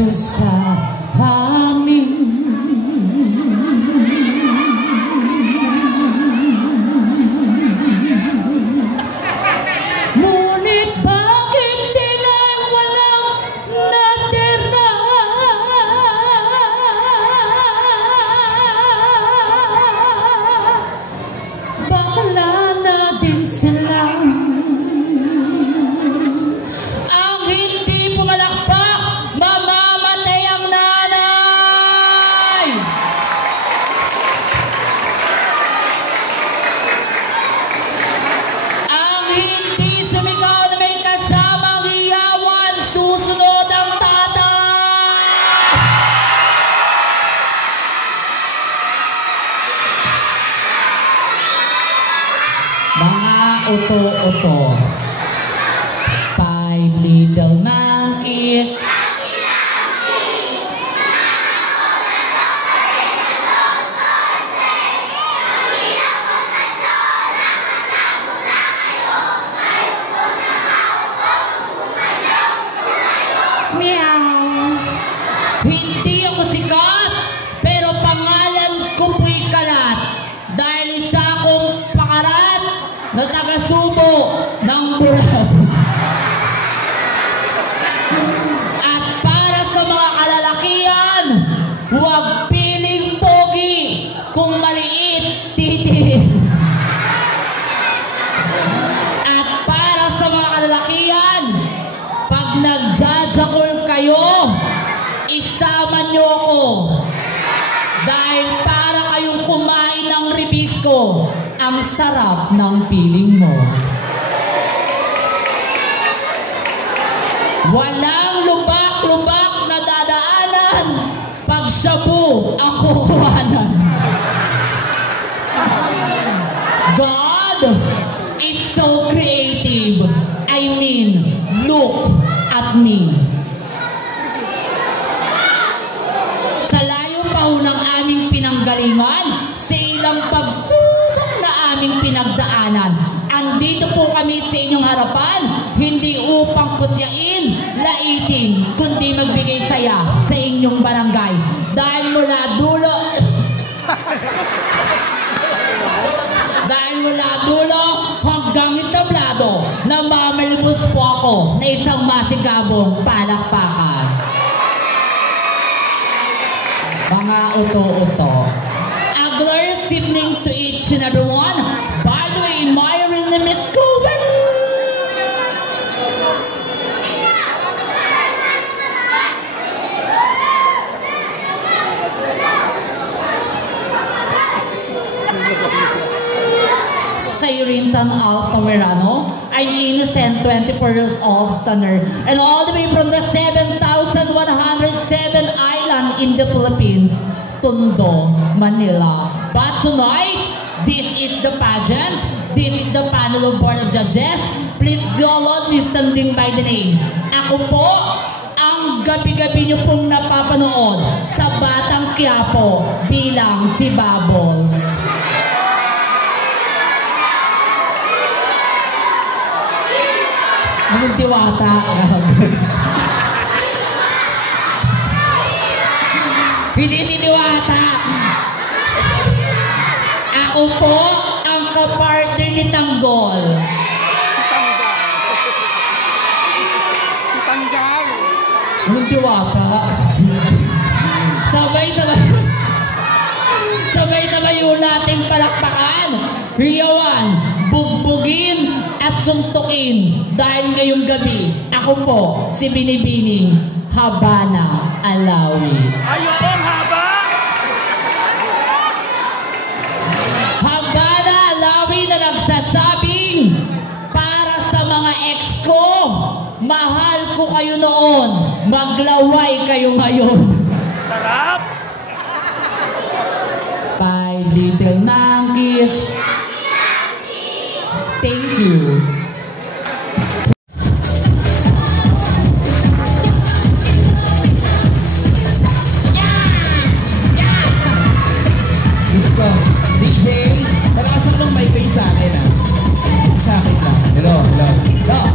dito sa amin. Ngunit bakit di lang walang natira? Bakla na din sila. Ang hindi pumalakpak, mamamatay ang nanay. Ang hindi sumigaw na may kasamang iyawan, susunod ang tatay. Mga uto-uto, 5 little monkeys. Meow. Hindi ako sikat, pero pangalan ko po'y kalat. Dahil isa akong pakarat na taga-Subo ng Burab. At para sa mga kalalakihan, huwag piling pogi kung maliit titi. At para sa mga kalalakihan, pag nagjajakol kayo, isama nyo ako. Dahil para kayong kumain ng ribisco, ang sarap ng piling mo. Walang lubak-lubak na dadaanan pag shabu ang kukuhanan. God is so creative. I mean, look at me. Sa layo pa ho ng aming pinanggalingan, sa ilang pagsulong na aming pinagdaanan, andito po kami sa inyong harapan, hindi upang kutyain, laitin, kundi magbigay saya sa inyong barangay. Dahil mula dulo, hanggang itablado, namamalibos po ako na isang masigabong palakpakan. Mga uto-uto. A glorious evening to each and everyone. By the way, my real name is Coben. Sayurintan Altamirano. I'm innocent, 24 years old, stunner, and all the way from the 7,107 island in the Philippines, Tondo, Manila. But tonight, this is the pageant, this is the panel of board of judges. Please join me standing by the name. Ako po ang gabi-gabi niyo pong napapanood sa Batang Quiapo bilang si Bubbles. Anong diwata? Hindi si diwata. Ako po ang kapartner ni Tanggol. Si Tanggol. Anong diwata? Sabay-sabay yung nating palakpakan. Riyawan, bugbugin at suntukin. Dahil ngayong gabi, ako po si Binibining Habana Alawi. Ayun, haba! Habana Alawi na nagsasabing, para sa mga ex ko, mahal ko kayo noon, maglaway kayo ngayon. Sarap! 5 little monkeys. Thank you. Gusto, DJ, palakasan ng mic kayo sa akin ah. Sa akin lang. Hello, hello. Hello.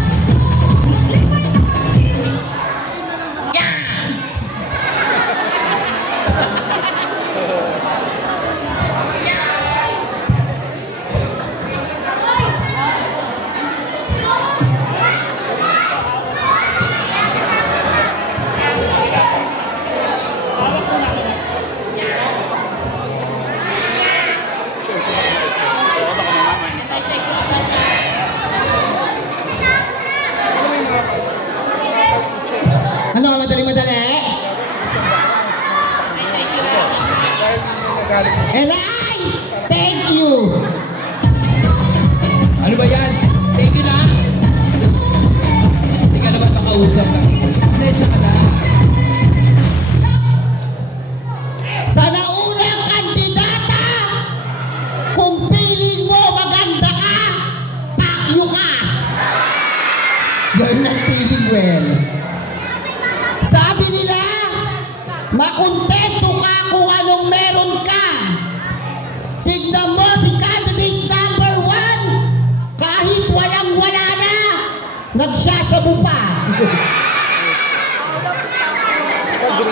And I thank you. Ano ba yan? Thank you na. Hindi ka naman makausap ng pasensya ka na. Sa naunang kandidata, kung piling mo maganda ka, pakyo ka. Yan ang feeling well. Sabi nila, makontento ka kung anong meron ka. Tignan mo si candidate number 1, kahit walang-wala na, nagsasabu pa.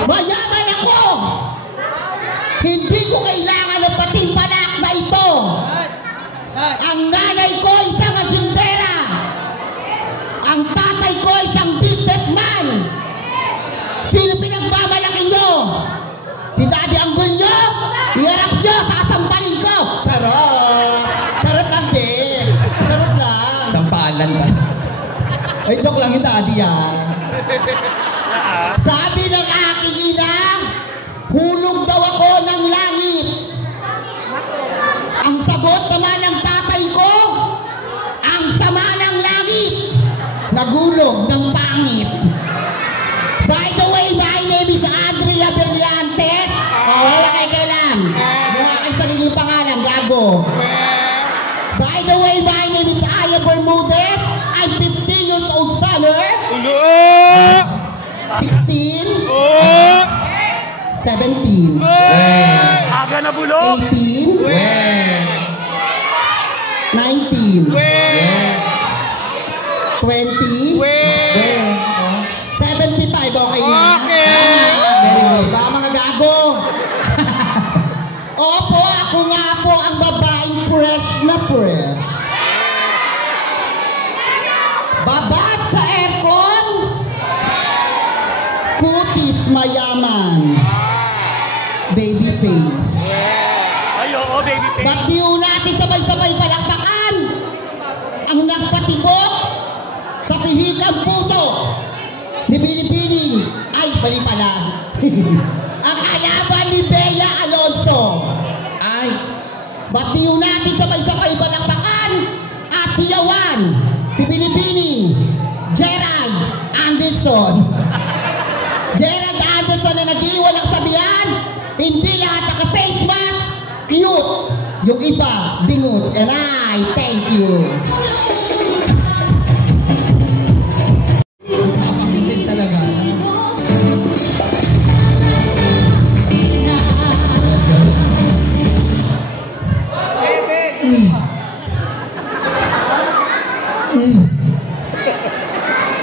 Mayaman ako. Hindi ko kailangan ng patimpalak na ito. Ang nanay ko isang asyendera. Ang tatay ko isang businessman. Sino pinagmamalaki nyo? Si Daddy Anggol nyo? Iharap nyo, sasambalin ko. Charot! Charot lang din. Charot lang. Sampalan ba? Ay, joke lang yung Daddy yan. Sabi ng aking ina, hulog daw ako ng langit. Ang sagot naman ng tatay ko, ang sama ng langit. Nagulog ng pangit. By the way, my name is Andrea Berliantes. Wala kayo kailan. Mukha kayo sariling pangalan, gago. By the way, my name is Aya Bermudez. I'm 15 years old sonner. 16. 17. Aga na bulok. 18. 19. 20. 75, okay na? Okay. Very good. Baka mga gago. Opo, ako nga po ang babaeng fresh na fresh. Babad sa aircon. Kutis mayaman. Baby face. Ay, oo, baby face. Ba't di natin sabay-sabay palakpakan? Ang nagpatibok sa pihikang puso ni Binibining, ay bali pala. Ang kalaban ni Bea Alonso. Ay, ba't di natin sabay-sabay palakpakan at hiyawan si Binibining, Gerald Anderson. Gerald Anderson na nag-iwan ng sabihan, hindi lahat naka-face mask, cute. Yung iba, bingot. And I thank you. Napakalitin talaga. Let's go.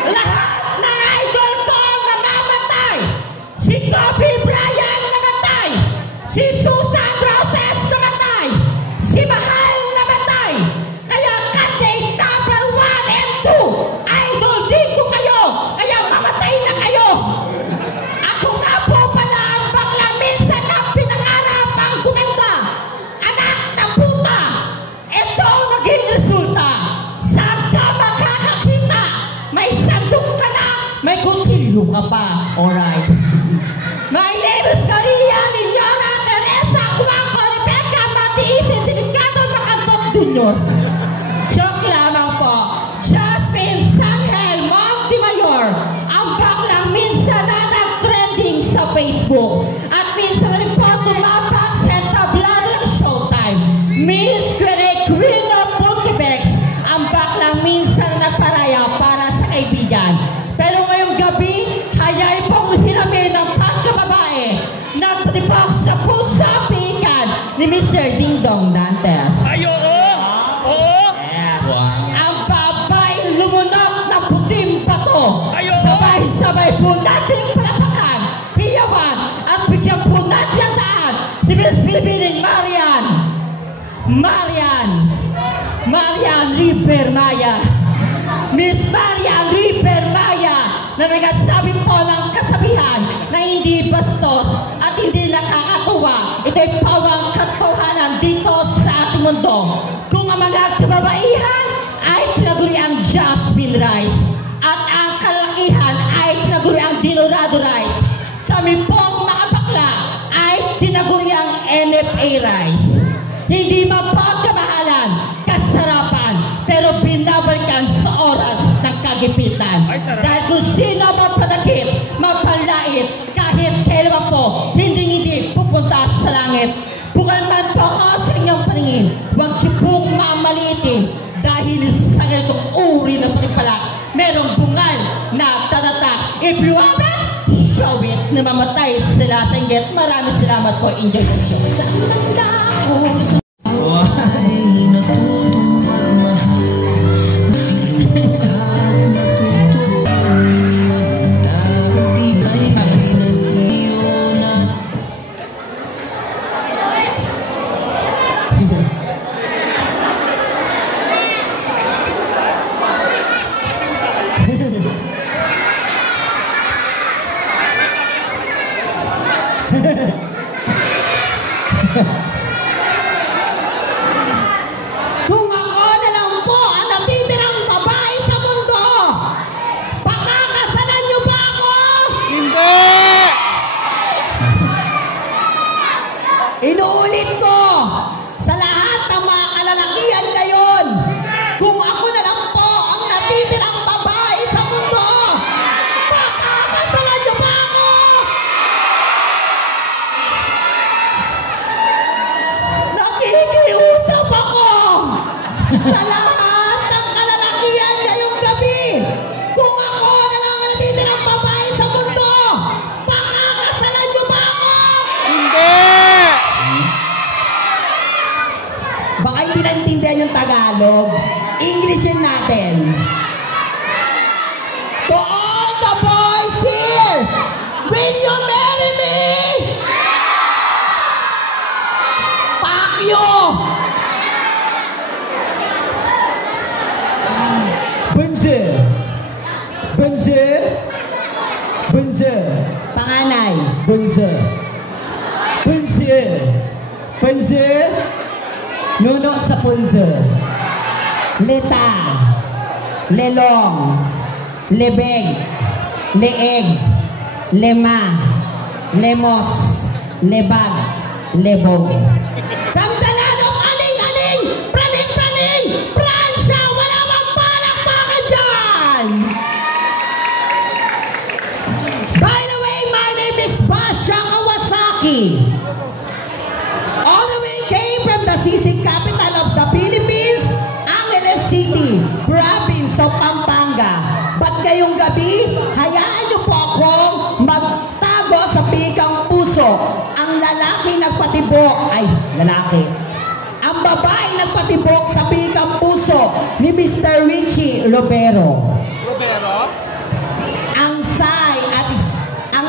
Lahat ng idol ko namamatay. Si Kobe Bryant namatay. Si Susan Roses namatay. Si Mahal namatay. Kaya candidate number 1 and 2, idol din ko kayo. Kaya mamatay na kayo. Ako nga po pala ang baklang minsan na pinangarap ang gumanda. Anak ng puta. Ito ang naging resulta. Saan ka makakakita? May sandok ka na. May kutsilyo ka pa. Alright. My name is Maria Liliana Teresa Cuanco Rebecca Matiis Delicado Macantot Jr. Joke lamang po. Jasmine Sangel Montemayor, ang baklang minsan na nag-trending sa Facebook at minsan rin po tumapak sa tablado ng Showtime. Miss Queen of Multibex, ang baklang minsan na nagparaya para sa kaibigan. Pero ngayong gabi, hayay pong hiramin ng pagkababae na patipok sa pusa pikan ni Mr. Ding Dong Dantes. Ay, oo. Oo. Wow. Ang babae lumunok ng puting bato. Ay, oo. Sabay-sabay po natin palapakan, hiyawan at bigyan po natin ang daan si Miss Pilipining Marian River Maya. Miss Marian River Maya na nagsasabi po ng kasabihan na hindi bastos at hindi nakakatuwa. Ito'y pawang katotohanan dito sa ating mundo. Kung ang mga kababaihan ay tinaguri ang jasmine rice at ang kalakihan ay tinaguri ang dinurado rice, kami pong mga bakla ay tinaguri ang NFA rice. Hindi mapagkamahalan, kasarapan, pero binabalikan sa oras ng kagipitan. Ay, sarap. Dahil kung sino mapanakit, mapalait, kahit kailan po, hindi pupunta sa langit. Bungal man po ako sa inyong paningin, huwag siya pong mamaliitin dahil sa ganitong uri ng pagpalak, merong bungal na tatatak. If you have it, show it. Namamatay sila sa inggit. Maraming salamat po. Enjoy the show. Kung ako na lang po ang natitirang babae sa mundo, pakakasalan niyo ba ako? Hindi! Inuulit ko sa lahat ng mga kalalakihan ngayon, kung ako na lang po ang natitirang babae sa mundo, pakakasalan niyo ba ako? Nakikiusap ako sa lahat ng kalalakihan ngayong gabi. Kung ako na lang ang natitirang babae sa mundo, pakakasalan niyo ba ako? Hindi! Baka hindi naintindihan yung Tagalog. Englishin natin. To all the boys here, will you marry me? Fuck you! Bonjour. Bonjour. Bonjour. Panganay. Bonjour. Bonjour. Bonjour. Nuno sa punso. Leta. Lelong. Lebeg. Leeg. Lema. Lemos. Lebag. Lebog. Kamtalanong aning-aning! Praning-praning! Pransya! Wala mang palakpakan dyan! By the way, my name is Basha Kawasaki. All the way came from the sisig capital of the Philippines, Angeles City, province of Pampanga. But ngayong gabi, hayaan niyo po akong magtago sa pikang puso. Ang lalaki nagpatibok, ay, lalaki. Ang babae nagpatibok sa pikang puso ni Mr. Richie Robero. Robero? Ang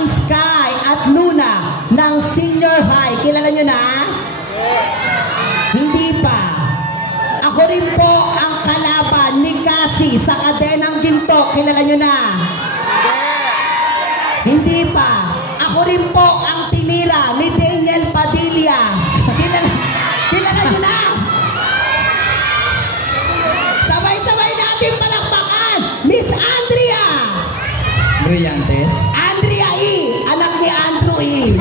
Sky at Luna ng senior high. Kilala nyo na? Hindi pa. Ako rin po ang kalaban ni Cassie sa kadenang ginto. Kilala nyo na? Hindi pa. Ako rin po ang tinira ni Daniel Padilla. Kilala nyo na? Sabay-sabay natin palakpakan, Miss Andrea. Brillantes. Andrea E. Anak ni Andrew E.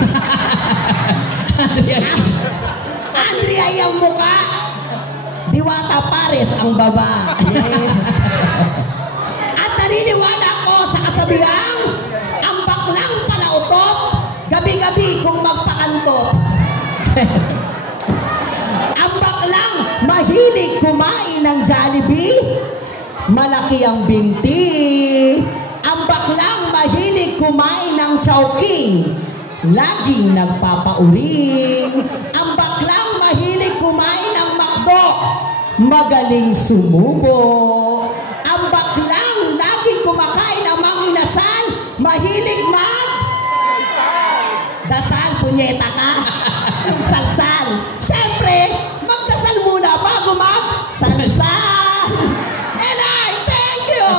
Andrea E. ang muka. Diwata Pares ang baba. At naniniwala ko sa kasabihang, ang baklang palautot, gabi-gabi kung magpakantot. Ang baklang mahilig kumain ng Jollibee, malaki ang binti. Ang baklang mahilig kumain ng Chowking, laging nagpapauring. Ang baklang mahilig kumain ng McDo, magaling sumubo. Ang baklang laging kumakain ng manginasal, mahilig dasal, punyeta ka. Salsal. Siyempre, magdasal muna bago mag-salsal. And I thank you!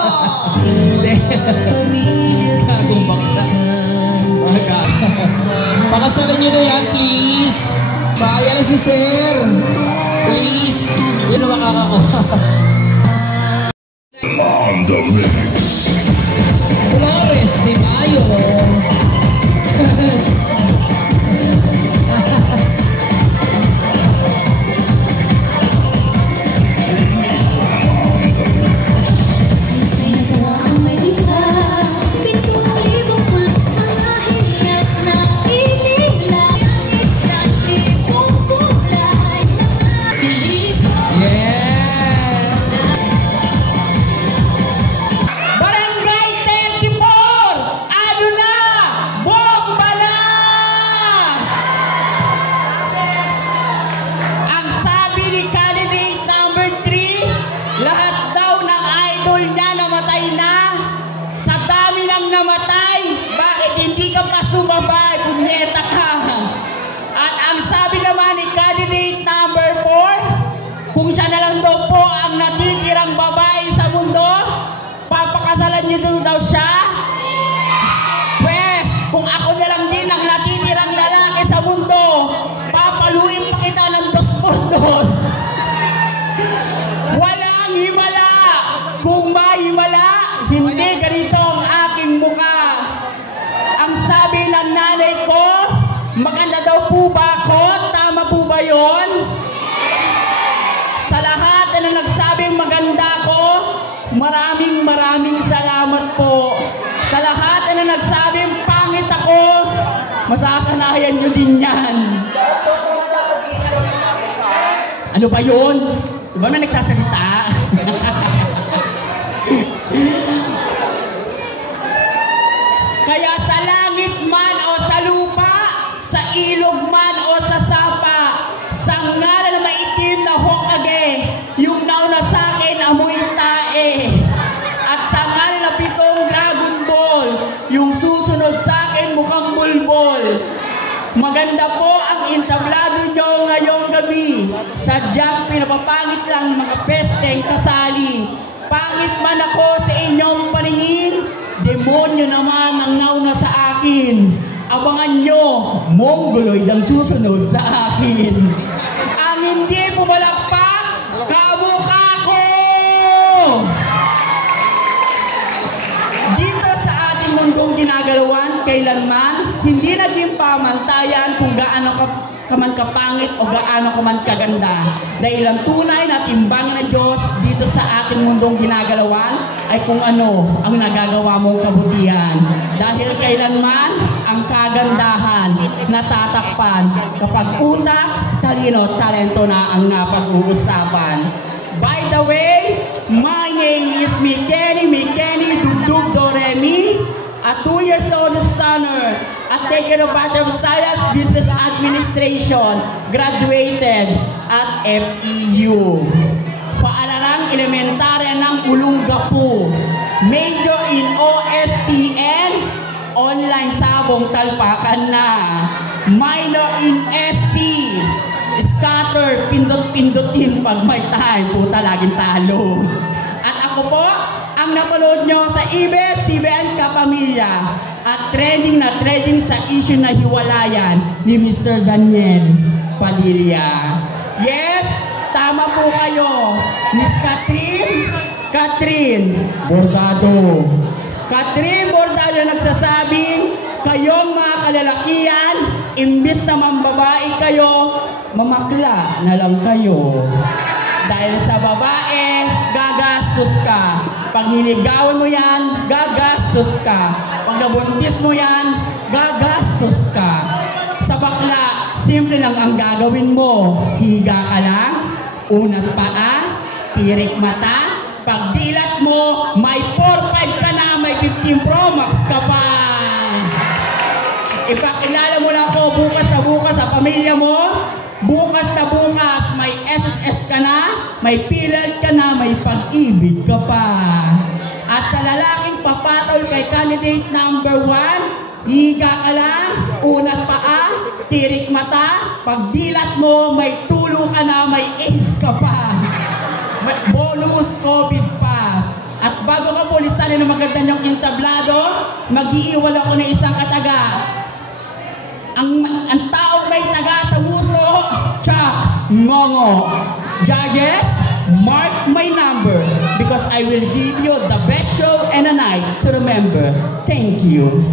Kagong bakla. Pakasalan nyo na yan, please. Bayan na si Sir. Please. Yun ang makakakuha. On the mix. Flores de Mayo. Atleta ka. At ang sabi naman ni candidate number 4, kung siya na lang daw po ang natitirang babae sa mundo, papakasalan niyo daw siya. Pwes, kung ako na lang din ang natitirang lalaki sa mundo, papaluin pa kita ng 2x2. Walang himala. Kung may himala, hindi ganito ang aking mukha. Ang sabi ng nanay ko, maganda daw po ba ako? Tama po ba yon? Sa lahat na nagsabing maganda ko, maraming salamat po. Sa lahat na nagsabing pangit ako, masasanayan nyo din yan. Ano ba yun? Diba may nagsasalita? Kaya sa langit man o sa lupa, sa ilog man o sa sapa, sa ngalan na maitim na Hokage, yung nauna sa akin amoy tae. At sa ngalan na 7 Dragon Ball, yung susunod sa akin mukhang bulbol. Maganda po ang entablado nyo ngayong gabi. Sadyang pinapapangit lang mga pesteng kasali. Pangit man ako sa inyong paningin, demonyo naman ang nauna sa akin. Abangan nyo, mongoloid ang susunod sa akin. Ang hindi pumalakpak, kamukha ko! Dito sa ating mundong ginagalawan, kailanman, hindi naging pamantayan kung gaano ka man kapangit o gaano ka man kaganda. Dahil ang tunay na timbang na Diyos dito sa ating mundong ginagalawan ay kung ano ang nagagawa mong kabutihan. Dahil kailanman ang kagandahan natatakpan kapag utak, talino, talento na ang napag-uusapan. By the way, my name is Mikeni Dugdug Doremi, a 2 years old stunner at taken of Bachelor of Science Business Administration, graduated at FEU. Paaralang elementarya ng Olongapo, major in OSTN, online sabong talpakan na, minor in SC, scatter, pindot-pindotin pag may time, puta laging talo. At ako po, ang napanood nyo sa CBN Kapamilya at trending sa issue na hiwalayan ni Mr. Daniel Padilla. Yes, tama po kayo. Miss Catherine Bordado. Catherine Bordado nagsasabing, kayong mga kalalakihan, imbis na mambabae kayo, mamakla na lang kayo. Dahil sa babae, gagastos ka. Pag niligawan mo yan, gagastos ka. Pag nabuntis mo yan, gagastos ka. Sa bakla, simple lang ang gagawin mo. Higa ka lang, unat paa, tirik mata. Pag dilat mo, may 4-5 ka na, may 15 Pro Max ka pa. Ipakilala mo na ako bukas sa pamilya mo. Bukas na bukas, may SSS ka na, may pilal ka na, may pag-ibig ka pa. At sa lalaking papatol kay candidate number 1, higa ka lang, unat paa, tirik mata, pagdilat mo, may tulo ka na, may AIDS ka pa. May bonus COVID pa. At bago ka po listanin ng maganda niyong entablado, mag-iiwal ako ng isang kataga. Ang taong may taga sa muso, Chuck Ngongo. Judges, mark my number because I will give you the best show and a night to remember. Thank you.